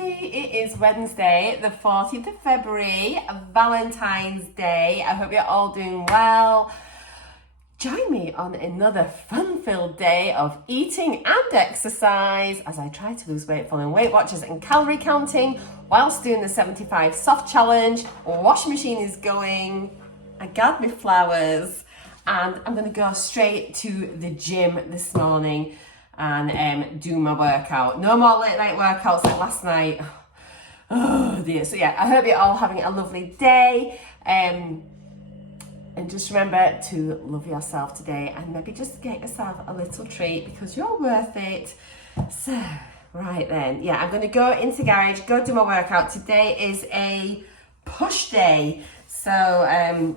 everybody, it is Wednesday the 14th of February, Valentine's Day. I hope you're all doing well. Join me on another fun-filled day of eating and exercise as I try to lose weight following Weight Watchers and calorie counting whilst doing the 75 soft challenge. Washing machine is going, I got my flowers, and I'm going to go straight to the gym this morning and do my workout. No more late night workouts like last night. Oh dear. So yeah, I hope you're all having a lovely day. And just remember to love yourself today and maybe just get yourself a little treat because you're worth it. So, right then. Yeah, I'm going to go into the garage, go do my workout. Today is a push day. So,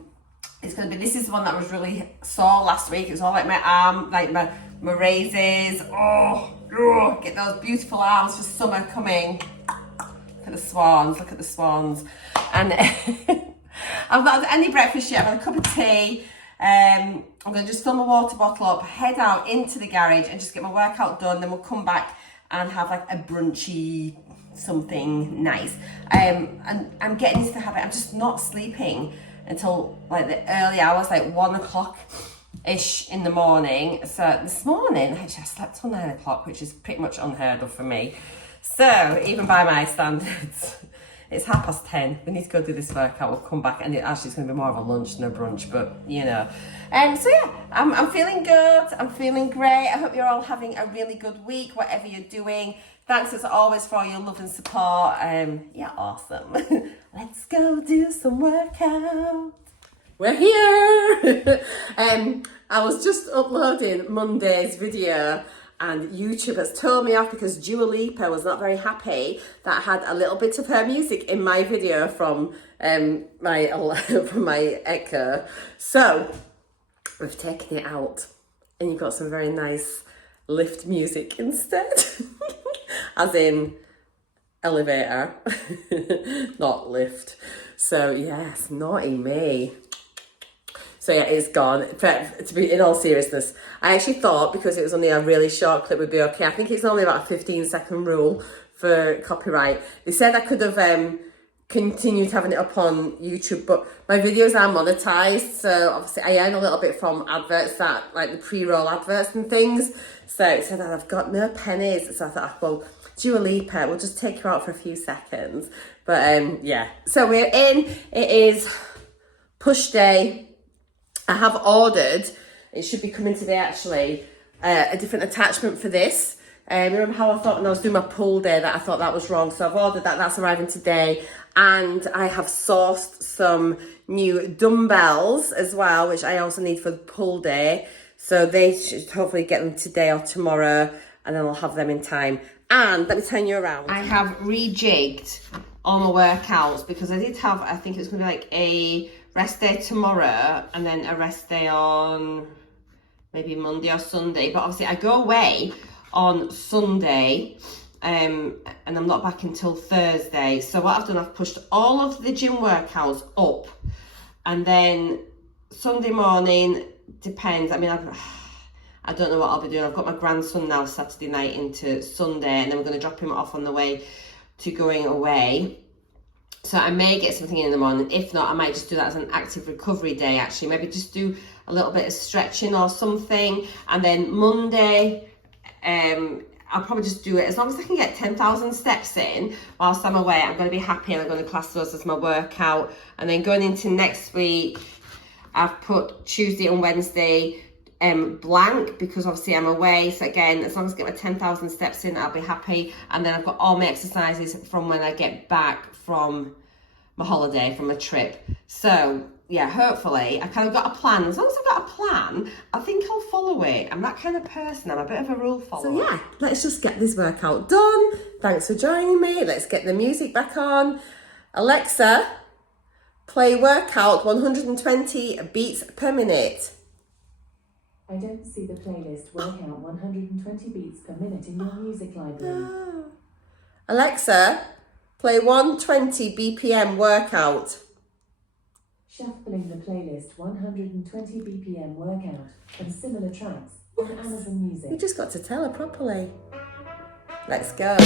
it's going to be, this is the one that was really sore last week. It was all like my arm, like my raises. Oh, get those beautiful arms for summer coming. Look at the swans. And I've not had any breakfast yet. I've had a cup of tea. I'm going to just fill my water bottle up, head out into the garage and just get my workout done. Then we'll come back and have like a brunchy something nice. And I'm getting into the habit. I'm just not sleeping until like the early hours, like 1 o'clock-ish in the morning. So this morning, actually I slept till 9 o'clock, which is pretty much unheard of for me. So even by my standards, it's 10:30. We need to go do this workout. We'll come back, and it's going to be more of a lunch than a brunch, but you know. So yeah, I'm feeling good. I'm feeling great. I hope you're all having a really good week, whatever you're doing. Thanks as always for your love and support. Yeah, awesome. Let's go do some workout. We're here. I was just uploading Monday's video, and YouTube has told me off because Dua Lipa was not very happy that I had a little bit of her music in my video from my Echo. So we've taken it out, and you've got some very nice lift music instead, as in elevator, not lift. So yes, naughty me. So yeah, it's gone. But to be in all seriousness, I actually thought because it was only a really short clip would be okay. I think it's only about a 15-second rule for copyright. They said I could have continued having it up on YouTube, but my videos are monetized, so obviously I earn a little bit from adverts, that like the pre-roll adverts and things. So it said that I've got no pennies. So I thought, well, Dua Lipa, we'll just take her out for a few seconds. But yeah, so we're in. It is push day. I have ordered, it should be coming today actually, a different attachment for this. Remember how I thought when I was doing my pull day that I thought that was wrong, so I've ordered that, that's arriving today. And I have sourced some new dumbbells as well, which I also need for the pull day. So they should hopefully get them today or tomorrow, and then I'll have them in time. And let me turn you around. I have rejigged all my workouts because I did have, I think it was going to be like a rest day tomorrow and then a rest day on maybe Monday or Sunday. But obviously I go away on Sunday and I'm not back until Thursday. So what I've done, I've pushed all of the gym workouts up, and then Sunday morning, depends. I mean, I don't know what I'll be doing. I've got my grandson now Saturday night into Sunday, and then we're going to drop him off on the way to going away. So I may get something in the morning. If not, I might just do that as an active recovery day, actually. Maybe just do a little bit of stretching or something. And then Monday, I'll probably just do it. As long as I can get 10,000 steps in whilst I'm away, I'm going to be happy, and I'm going to class those as my workout. And then going into next week, I've put Tuesday and Wednesday blank because obviously I'm away. So again, as long as I get my 10,000 steps in, I'll be happy. And then I've got all my exercises from when I get back from my holiday, from my trip. So yeah, hopefully I kind of got a plan. As long as I've got a plan, I think I'll follow it. I'm that kind of person. I'm a bit of a rule follower. So yeah, let's just get this workout done. Thanks for joining me. Let's get the music back on. Alexa, play workout 120 beats per minute. I don't see the playlist workout 120 beats per minute in your music library. No. Alexa, play 120 BPM workout. Shuffling the playlist 120 BPM workout from similar tracks on Amazon Music. You just got to tell her properly. Let's go.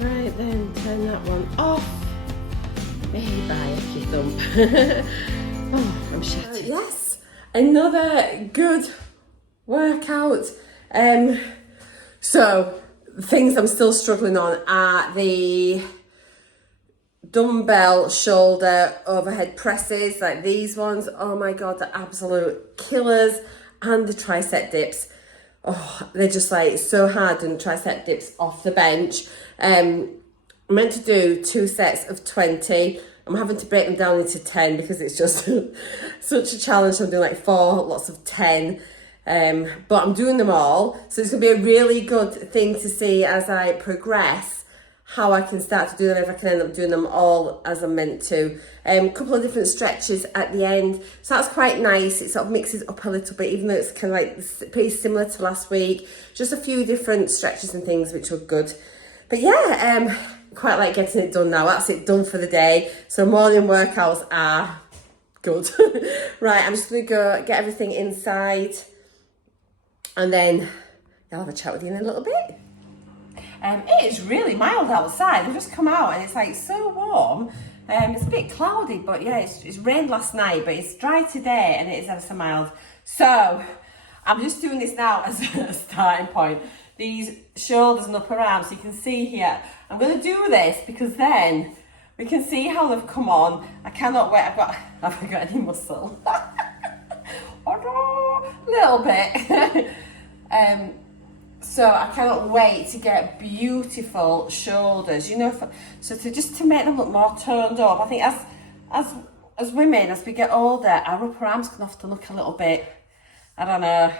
Right then, turn that one off. Hey, bye, you thump. Oh, I'm shattered. Yes, another good workout. So, things I'm still struggling on are the dumbbell shoulder overhead presses, like these ones. Oh my God, they're absolute killers. And the tricep dips. Oh, they're just like so hard doing tricep dips off the bench. I'm meant to do 2 sets of 20. I'm having to break them down into 10 because it's just such a challenge. I'm doing like 4 lots of 10. But I'm doing them all. So it's going to be a really good thing to see as I progress how I can start to do them, if I can end up doing them all as I'm meant to. A couple of different stretches at the end. So that's quite nice. It sort of mixes up a little bit, even though it's kind of like pretty similar to last week. Just a few different stretches and things which were good. But yeah, quite like getting it done now. That's it done for the day. So morning workouts are good. Right, I'm just going to go get everything inside. And then I'll have a chat with you in a little bit. It is really mild outside. I've just come out and it's like so warm. It's a bit cloudy, but yeah, it's rained last night, but it's dry today and it is ever so mild. So I'm just doing this now as a starting point. These shoulders and upper arms, so you can see here. I'm going to do this because then we can see how they've come on. I cannot wait. Have I got any muscle? Oh no, a little bit. So I cannot wait to get beautiful shoulders, you know, so to make them look more toned up. I think as women, as we get older, our upper arms can often look a little bit, I don't know,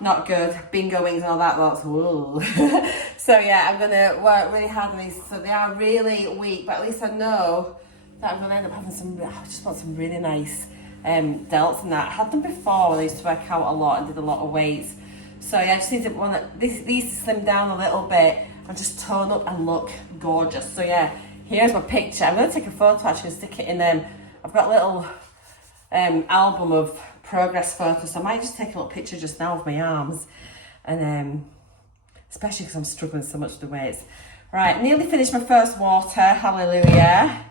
not good, bingo wings and all that lots. So yeah, I'm gonna work really hard on these. So they are really weak, but at least I know that I'm gonna end up having some, I just want some really nice delts and that. I had them before when I used to work out a lot and did a lot of weights. So yeah, I just need to these to slim down a little bit and just tone up and look gorgeous. So yeah, here's my picture. I'm going to take a photo actually and stick it in I've got a little album of progress photos. So I might just take a little picture just now of my arms. And especially because I'm struggling so much with the weights. Right, nearly finished my first water, hallelujah.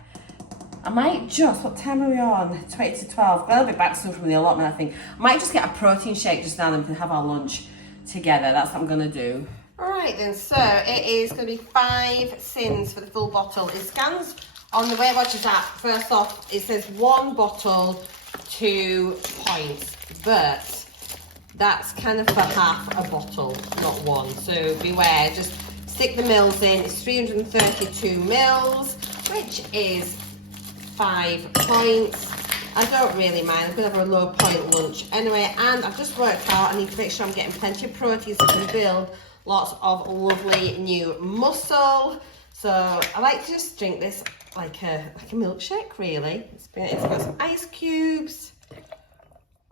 I might just, what time are we on? 20 to 12. I'll be back soon from the allotment, I think. I might just get a protein shake just now and we can have our lunch together. That's what I'm going to do. All right then, so it is going to be 5 sins for the full bottle. It scans on the Weight Watchers app. First off, it says 1 bottle, 2 points, but that's kind of for half a bottle, not 1. So beware, just stick the mils in. It's 332 mils, which is 5 points. I don't really mind. I'm going to have a low point lunch anyway, and I've just worked out I need to make sure I'm getting plenty of protein so I can build lots of lovely new muscle. So I like to just drink this like a milkshake, really. It's got some ice cubes.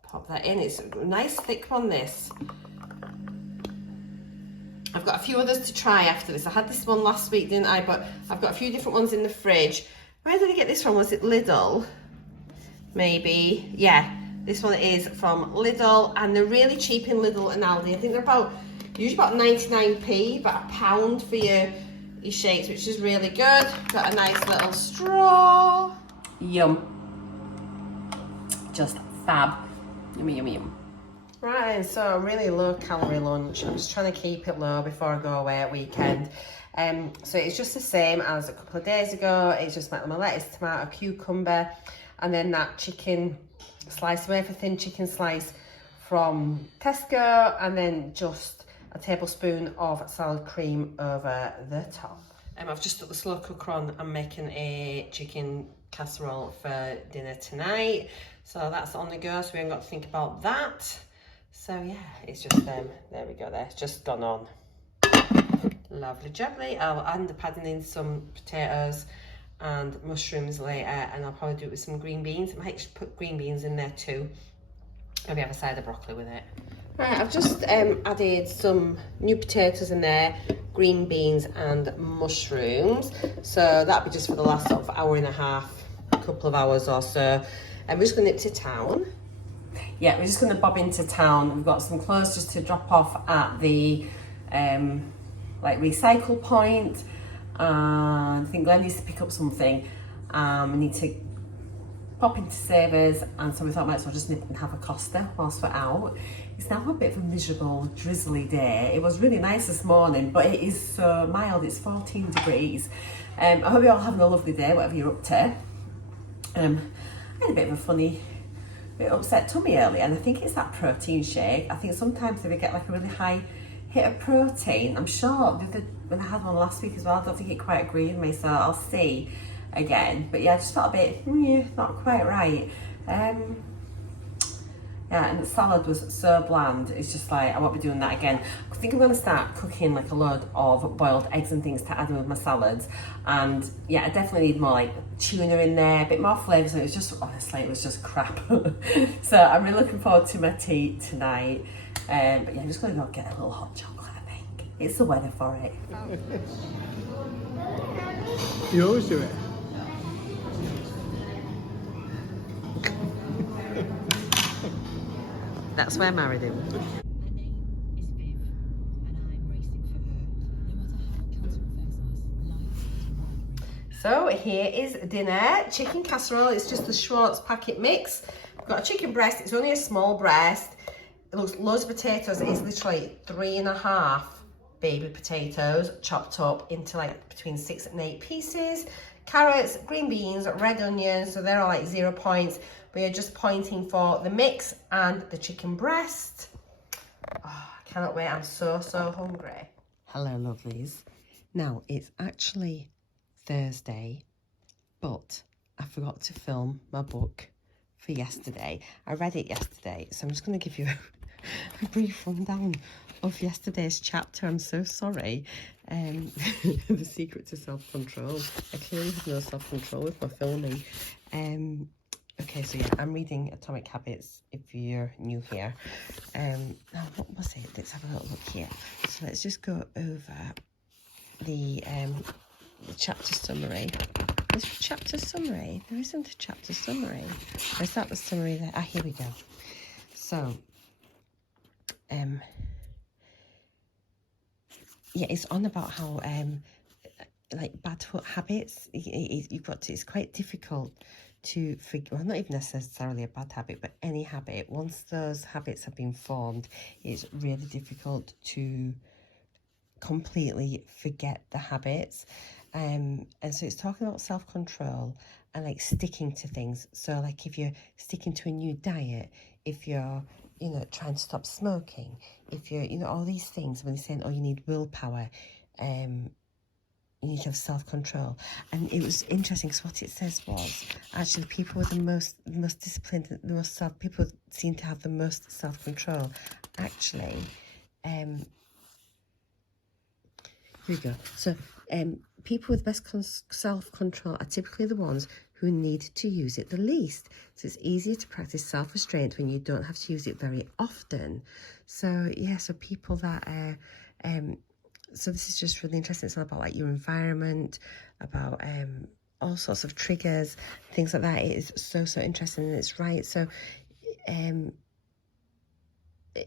Pop that in. It's a nice thick one, this. I've got a few others to try after this. I had this one last week, didn't I? But I've got a few different ones in the fridge. Where did I get this from? Was it Lidl? Maybe. Yeah, this one is from Lidl, and they're really cheap in Lidl and Aldi. I think they're usually about 99p, but £1 for your shakes, which is really good. Got a nice little straw. Yum. Just fab. Yummy, yummy, yum. Right, so a really low calorie lunch. I'm just trying to keep it low before I go away at weekend. So it's just the same as a couple of days ago. It's just my lettuce, tomato, cucumber, and then that chicken slice, wafer thin chicken slice from Tesco, and then just a tablespoon of salad cream over the top. I've just put the slow cooker on. I'm making a chicken casserole for dinner tonight. So that's on the go, so we haven't got to think about that. So yeah, it's just there we go there, it's just gone on. Lovely jubbly. I'll end up adding in some potatoes and mushrooms later, and I'll probably do it with some green beans. I might just put green beans in there too. Maybe have a side of broccoli with it. Right, I've just added some new potatoes in there, green beans and mushrooms. So that'll be just for the last sort of hour and a half, a couple of hours or so. And we're just going to nip to town. Yeah, we're just going to bob into town. We've got some clothes just to drop off at the like recycle point, and I think Glenn needs to pick up something. We need to pop into Savers, and so we thought might as well just nip and have a Costa whilst we're out. It's now a bit of a miserable, drizzly day. It was really nice this morning, but it is so mild. It's 14 degrees. I hope you're all having a lovely day, whatever you're up to. I had a bit of a funny, bit upset tummy earlier, and I think it's that protein shake. I think sometimes if we get like a really high hit of protein, I'm sure when I had one last week as well, I don't think it quite agreed with me, so I'll see again. But yeah, I just felt a bit, not quite right. Yeah, and the salad was so bland. It's just like, I won't be doing that again. I think I'm going to start cooking like a load of boiled eggs and things to add in with my salads. And yeah, I definitely need more like tuna in there, a bit more flavour. So it was just, honestly, it was just crap. So I'm really looking forward to my tea tonight. But yeah, I'm just going to go get a little hot chocolate, I think. It's the weather for it. You always do it. That's why I married him. My name is Viv, and I'm racing for her. No matter how cancer affects us, life is worth. So here is dinner. Chicken casserole. It's just the Schwartz packet mix. I've got a chicken breast. It's only a small breast. It looks loads of potatoes. It's literally 3.5 baby potatoes chopped up into like between 6 and 8 pieces. Carrots, green beans, red onions. So they're all like 0 points. We are just pointing for the mix and the chicken breast. Oh, I cannot wait. I'm so hungry. Hello, lovelies. Now, it's actually Thursday, but I forgot to film my book for yesterday. I read it yesterday, so I'm just going to give you a brief rundown of yesterday's chapter. I'm so sorry. The secret to self-control. I clearly have no self-control with my filming. Okay, so yeah, I'm reading Atomic Habits if you're new here. Now, what was it? Let's have a little look here. So let's just go over the chapter summary. Is there a chapter summary? There isn't a chapter summary. Or is that the summary there? Ah, here we go. So, yeah, it's on about how, like, bad habits, you've got to, it's quite difficult to forget, well, not even necessarily a bad habit, but any habit. Once those habits have been formed, it's really difficult to completely forget the habits. And so it's talking about self-control and like sticking to things. So like if you're sticking to a new diet, if you're, trying to stop smoking, if you're, all these things, when they're saying, oh, you need willpower, you need to have self-control. And it was interesting because what it says was actually people with the most disciplined, people seem to have the most self-control. Actually, here we go. So people with best self-control are typically the ones who need to use it the least. So it's easier to practice self-restraint when you don't have to use it very often. So yeah, so people that are so this is just really interesting. It's all about like your environment, about all sorts of triggers, things like that. It is so interesting, and it's right. So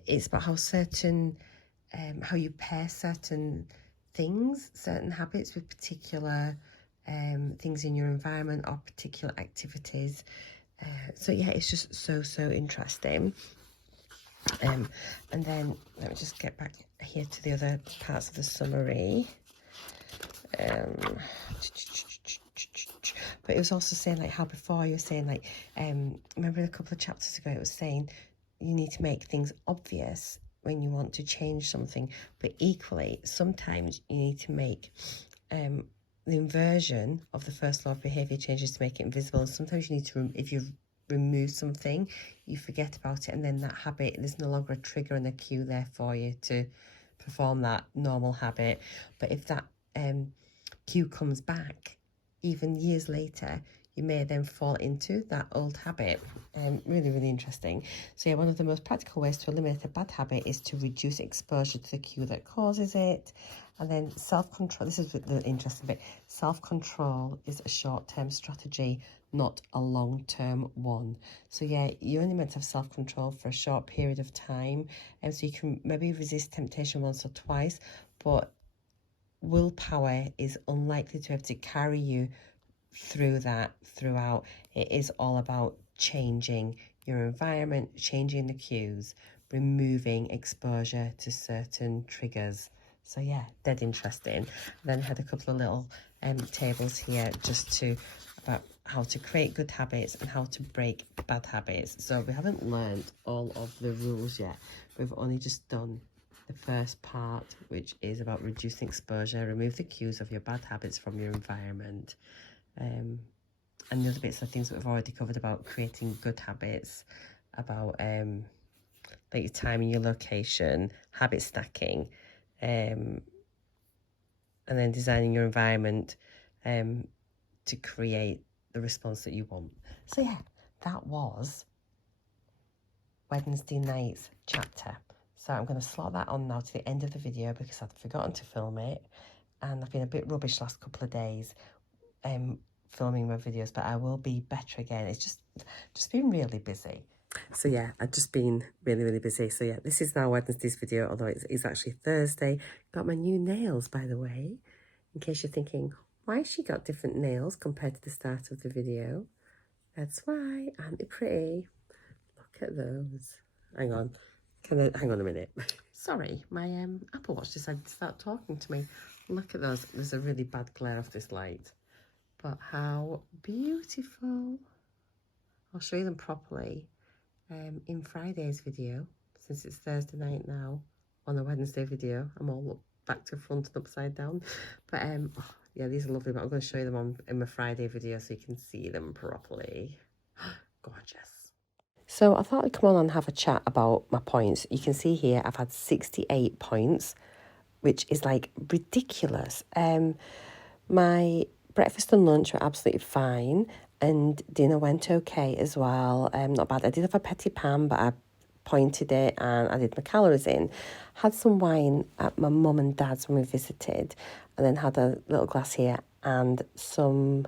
it's about how certain how you pair certain things, certain habits with particular things in your environment or particular activities. So yeah, it's just so interesting. And then let me just get back here to the other parts of the summary. But it was also saying like how before you were saying like, remember a couple of chapters ago it was saying you need to make things obvious when you want to change something, but equally sometimes you need to make the inversion of the first law of behaviour changes to make it invisible. And sometimes you need to, if you've remove something, you forget about it, and then that habit, there's no longer a trigger and a cue there for you to perform that normal habit. But if that cue comes back even years later, you may then fall into that old habit. Really interesting. So yeah, one of the most practical ways to eliminate a bad habit is to reduce exposure to the cue that causes it. And then self-control, this is the interesting bit, self-control is a short-term strategy, not a long-term one. So yeah, you're only meant to have self-control for a short period of time, and so you can maybe resist temptation once or twice, but willpower is unlikely to have to carry you through that throughout. It is all about changing your environment, changing the cues, removing exposure to certain triggers. So yeah, dead interesting. Then I had a couple of little tables here just about how to create good habits and how to break bad habits. So we haven't learned all of the rules yet. We've only just done the first part, which is about reducing exposure, remove the cues of your bad habits from your environment. And the other bits are things that we've already covered about creating good habits, about like your time and your location, habit stacking, and then designing your environment to create the response that you want. So yeah, that was Wednesday night's chapter. So I'm going to slot that on now to the end of the video because I'd forgotten to film it, and I've been a bit rubbish last couple of days filming my videos, but I will be better again. It's just been really busy. So yeah, I've just been really busy. So yeah, this is now Wednesday's video, although it's actually Thursday. Got my new nails, by the way, in case you're thinking, why has she got different nails compared to the start of the video? That's why. Aren't they pretty? Look at those. Hang on a minute. Sorry, my Apple Watch decided to start talking to me. Look at those. There's a really bad glare off this light. But how beautiful. I'll show you them properly in Friday's video, since it's Thursday night now. On the Wednesday video, I'm all back to front and upside down. But oh, yeah, these are lovely, but I'm going to show you them in my Friday video so you can see them properly. Gorgeous. So I thought I'd come on and have a chat about my points. You can see here I've had 68 points, which is like ridiculous. My breakfast and lunch were absolutely fine, and dinner went okay as well. Not bad. I did have a petit pain, but I pointed it and I did my calories in. Had some wine at my mum and dad's when we visited, and then had a little glass here and some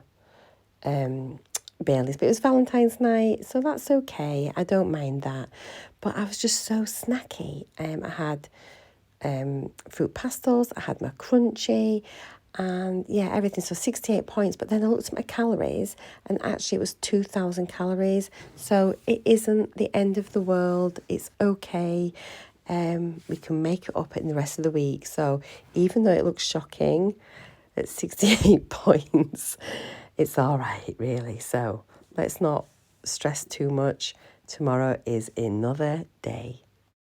Baileys. But it was Valentine's night, so that's okay. I don't mind that. But I was just so snacky. I had fruit pastels, I had my crunchy, and yeah, everything. So 68 points. But then I looked at my calories, and actually it was 2,000 calories. So it isn't the end of the world. It's okay. We can make it up in the rest of the week. So even though it looks shocking at 68 points, it's all right, really. So let's not stress too much. Tomorrow is another day.